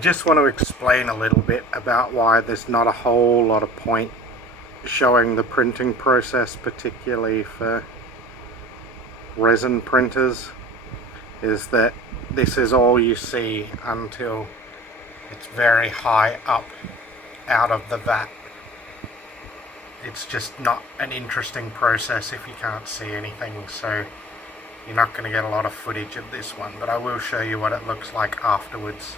just want to explain a little bit about why there's not a whole lot of point showing the printing process, particularly for resin printers, is that this is all you see until it's very high up out of the vat. It's just not an interesting process if you can't see anything, so you're not going to get a lot of footage of this one, but I will show you what it looks like afterwards.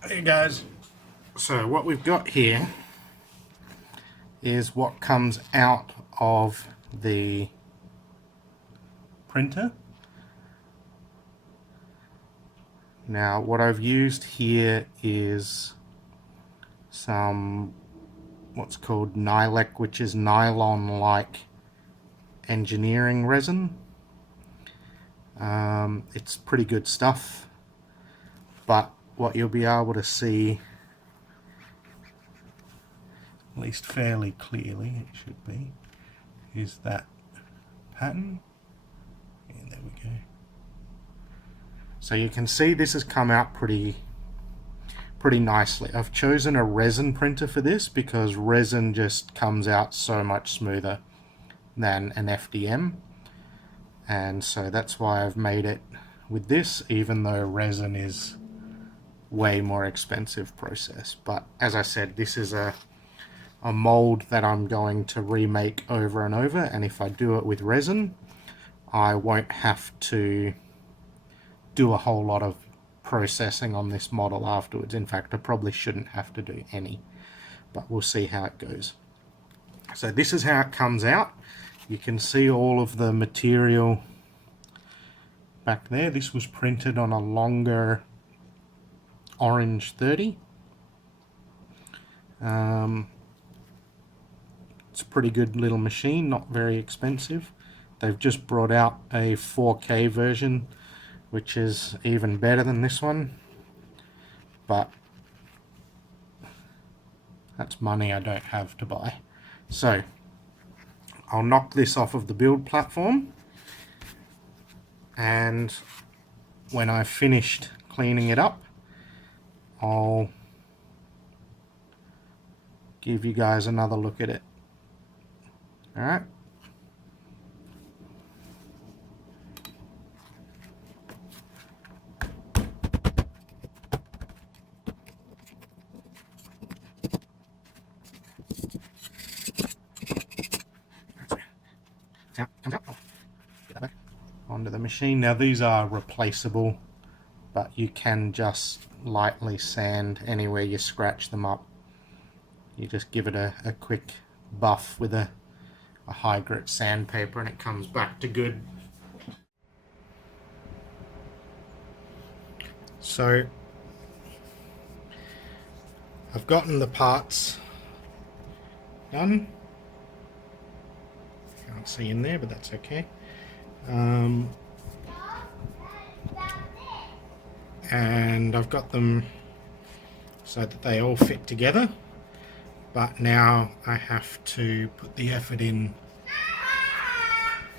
Hey guys, so what we've got here is what comes out of the printer. Now what I've used here is some what's called Nylec, which is nylon-like engineering resin. It's pretty good stuff, but what you'll be able to see, at least fairly clearly it should be, is that pattern. And there we go. So you can see this has come out pretty nicely. I've chosen a resin printer for this because resin just comes out so much smoother than an FDM, and so that's why I've made it with this, even though resin is way more expensive process. But as I said, this is a mold that I'm going to remake over and over, and if I do it with resin, I won't have to do a whole lot of processing on this model afterwards. In fact, I probably shouldn't have to do any, but we'll see how it goes. So this is how it comes out. You can see all of the material back there. This was printed on a longer orange 30. It's a pretty good little machine, not very expensive. They've just brought out a 4K version, which is even better than this one, but that's money I don't have to buy. So I'll knock this off of the build platform, and when I've finished cleaning it up, I'll give you guys another look at it. Alright. Comes out. Get that back onto the machine. Now these are replaceable, but you can just lightly sand anywhere you scratch them up. You just give it a quick buff with a high grit sandpaper and it comes back to good. So I've gotten the parts done. Can't see in there, but that's okay. And I've got them so that they all fit together, but now I have to put the effort in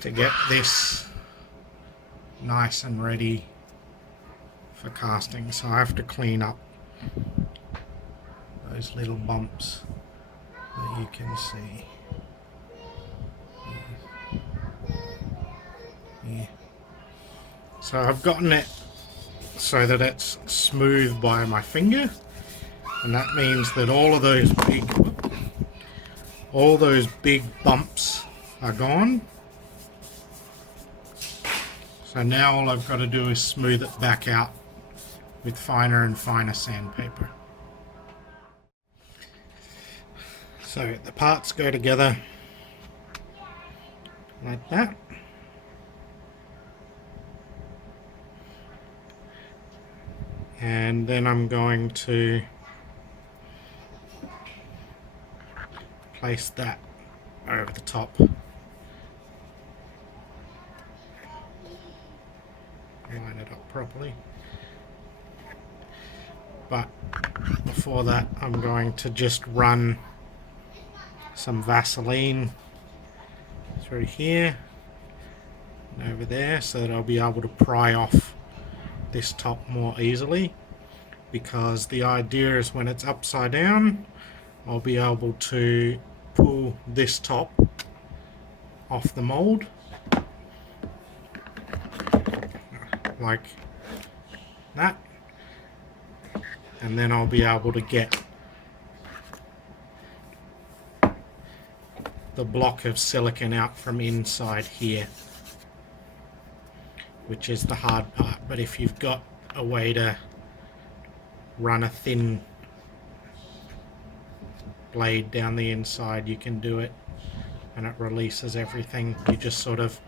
to get this nice and ready for casting. So I have to clean up those little bumps that you can see. Yeah. So I've gotten it so that it's smooth by my finger, and that means that all those big bumps are gone. So now all I've got to do is smooth it back out with finer and finer sandpaper. So the parts go together like that. And then I'm going to place that over the top properly. But before that, I'm going to just run some Vaseline through here and over there so that I'll be able to pry off this top more easily, because the idea is when it's upside down I'll be able to pull this top off the mold like that, and then I'll be able to get the block of silicone out from inside here, which is the hard part. But if you've got a way to run a thin blade down the inside, you can do it, and it releases everything. You just sort of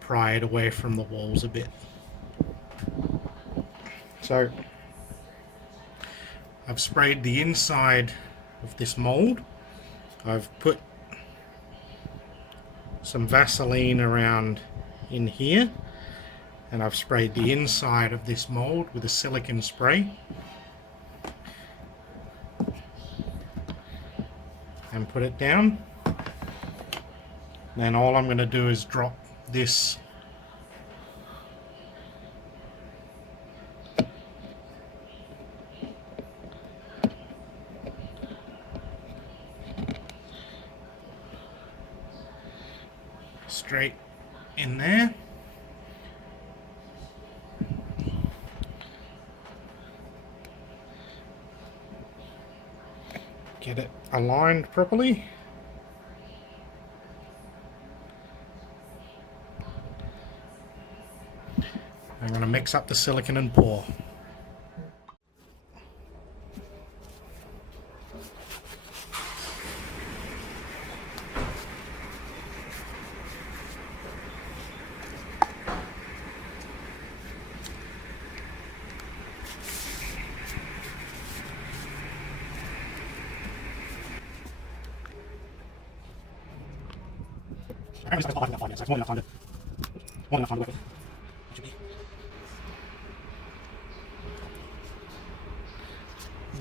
pry it away from the walls a bit. So I've sprayed the inside of this mold. I've put some Vaseline around in here, and I've sprayed the inside of this mold with a silicone spray, and put it down. Then all I'm going to do is drop this straight in there. Get it aligned properly. I'm going to mix up the silicone and pour. It's more than enough time to work with. Should be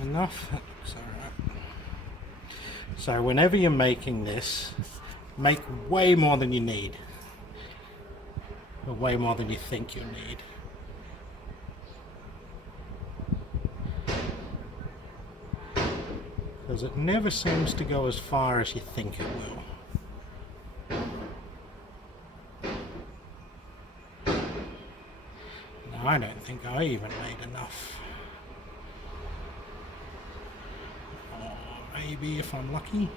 enough. Looks alright. So whenever you're making this, make way more than you need, or way more than you think you need. Because it never seems to go as far as you think it will. I don't think I even made enough. Or maybe if I'm lucky.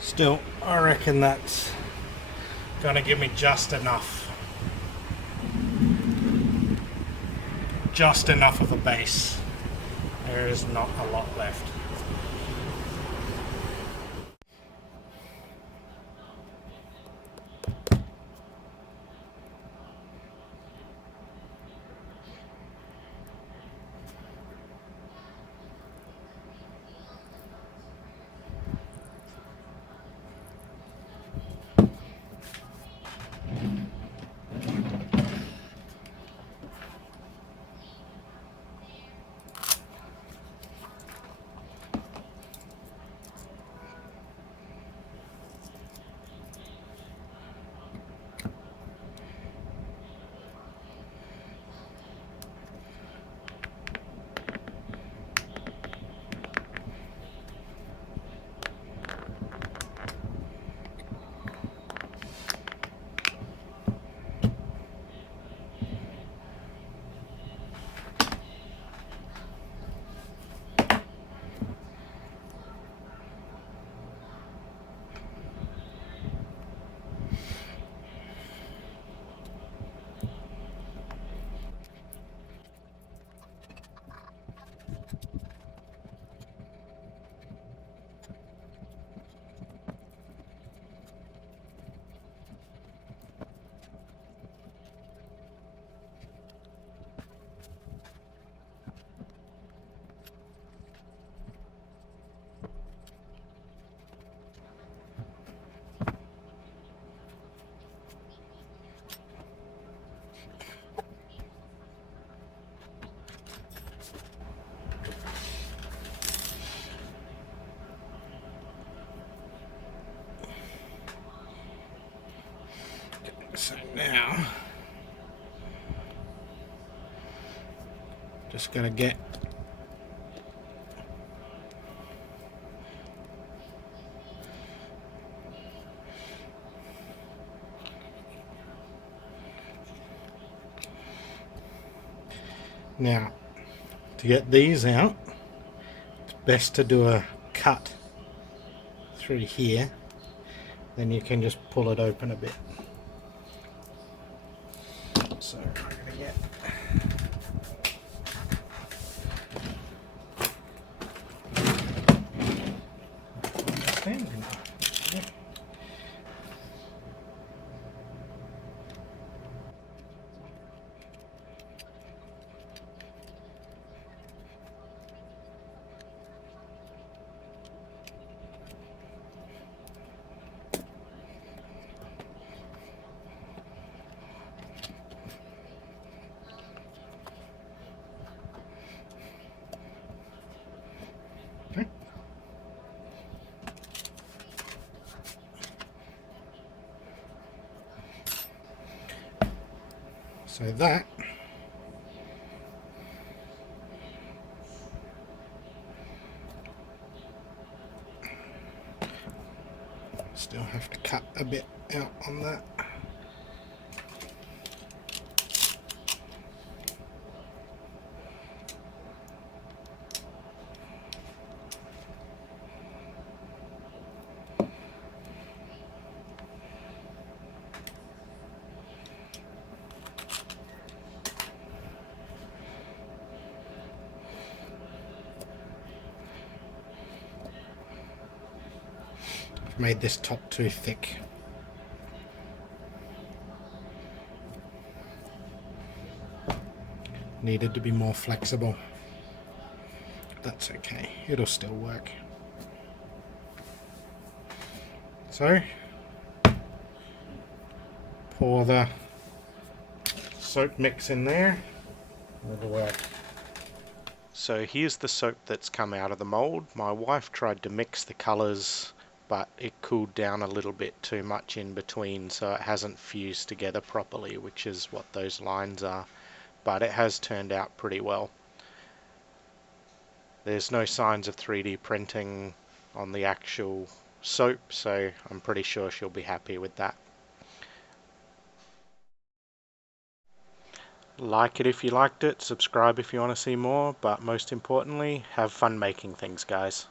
Still, I reckon that's gonna give me just enough. Just enough of a base. There is not a lot left. Now, just going to get now to get these out, it's best to do a cut through here, then you can just pull it open a bit. So I'm going to get so that still have to cut a bit out on that. Made this top too thick. Needed to be more flexible. That's okay, it'll still work. So, pour the soap mix in there. It'll work. So here's the soap that's come out of the mold. My wife tried to mix the colours, but it cooled down a little bit too much in between, so it hasn't fused together properly, which is what those lines are. But it has turned out pretty well. There's no signs of 3D printing on the actual soap, so I'm pretty sure she'll be happy with that. Like it if you liked it, subscribe if you want to see more, but most importantly, have fun making things, guys.